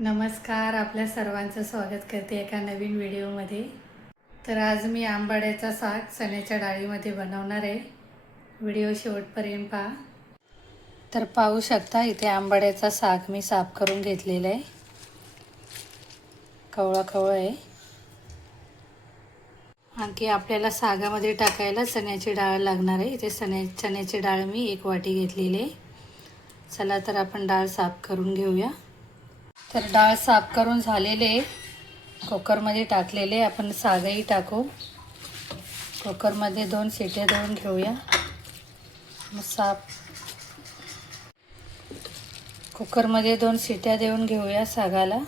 नमस्कार, आपल्या सर्वांचं स्वागत करते एका नवीन व्हिडिओमध्ये। तर आज मी आंबाड्याचा साग चण्याच्या डाळीमध्ये बनवणार आहे। व्हिडिओ शेवटपर्यंत पहा। तर पाहू शकता इथे आंबाड्याचा साग मी साफ करून घेतलेला आहे। कवळा कवळा आहे। आणखी आपल्याला सागामध्ये टाकायला चण्याची डाळ लागणार आहे। इथे चण्याची डाळ मी 1 वाटी घेतलेली आहे। चला तर आपण डाळ साफ करून घेऊया। तर डाळ साफ करून झालेले कुकरमध्ये टाकलेले आपण सागही टाकू। कुकरमध्ये 2 शिट्या देऊन घेऊया। कुकरमध्ये 2 शिट्या देऊन घेऊया सागाला।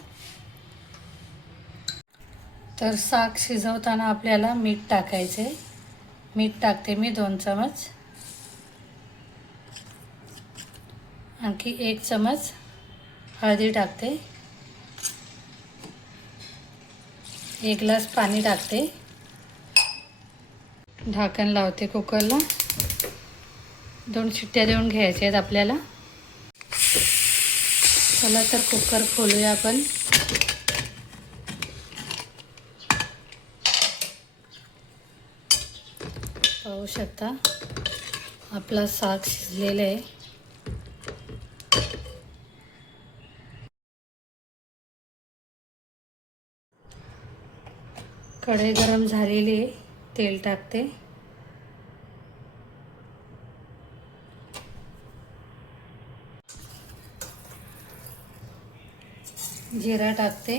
तर साग शिजवताना आपल्याला मीठ टाकायचे। मीठ टाकते मी 2 चमच। आणखी 1 चमच हळदी टाकते। 1 ग्लास पाणी टाकते। ढाकण लावते कुकरला। 2 शिट्ट्या देऊन घ्यायचे आहेत आपल्याला। चला तर कुकर खोलूया आपण। पाहू शकता आपला साग शिजलेला आहे। कढई गरम झालेली आहे। तेल टाकते। जिरा टाकते।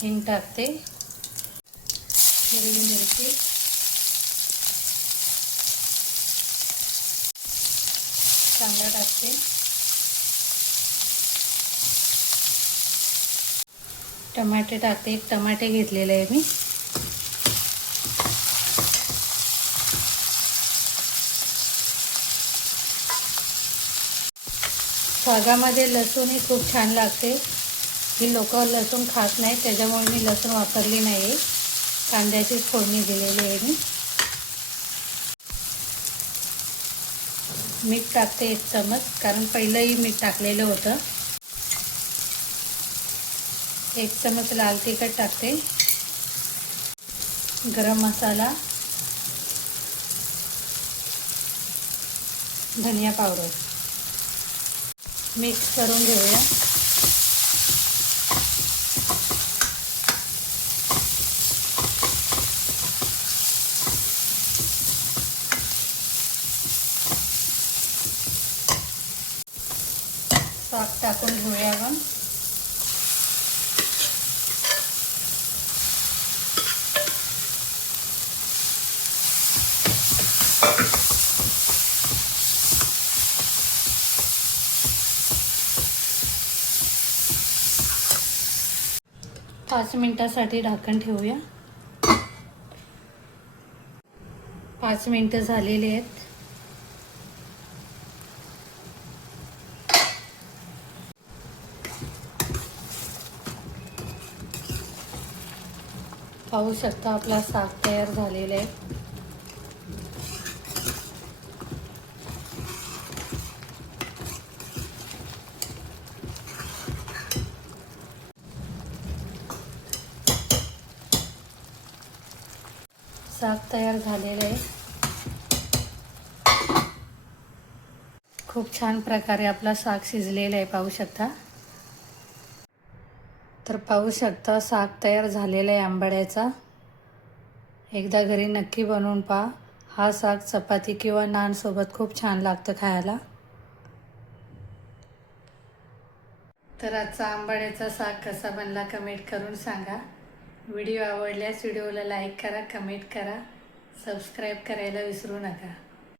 हिंग टाकते। हिरवी मिरची, कांदा टाकते। टमाटे टाकते। 1 टमाटे घेतलेले आहे मी। सागामध्ये लसूणही खूप छान लागते। ही लोक लसूण खात नाही, त्याच्यामुळे मी लसूण वापरली नाही। कांद्याची फोडणी दिलेली आहे मी। मीठ टाकते 1 चमच, कारण पहिलंही मीठ टाकलेलं होतं। 1 चमच लाल तिखट टाकते। गरम मसाला, धनिया पावडर मिक्स करून घेऊया। साग टाकून घेऊया आपण। पाच मिनिटासाठी ढाकण ठेवूया। 5 मिनिटं झालेली आहेत। पाहू शकता आपला साग तयार झालेला आहे। साग तयार झालेले आहे। खूप छान प्रकारे आपला साग शिजलेला आहे, पाहू शकता। तर पाहू शकता साग तयार झालेला आहे आंबाड्याचा। एकदा घरी नक्की बनवून पहा। हा साग चपाती किंवा नान सोबत खूप छान लागतं खायला। तर आजचा आंबाड्याचा साग कसा बनला कमेंट करून सांगा। व्हिडिओ आवडल्यास व्हिडिओला लाईक करा, कमेंट करा, सबस्क्राईब करायला विसरू नका।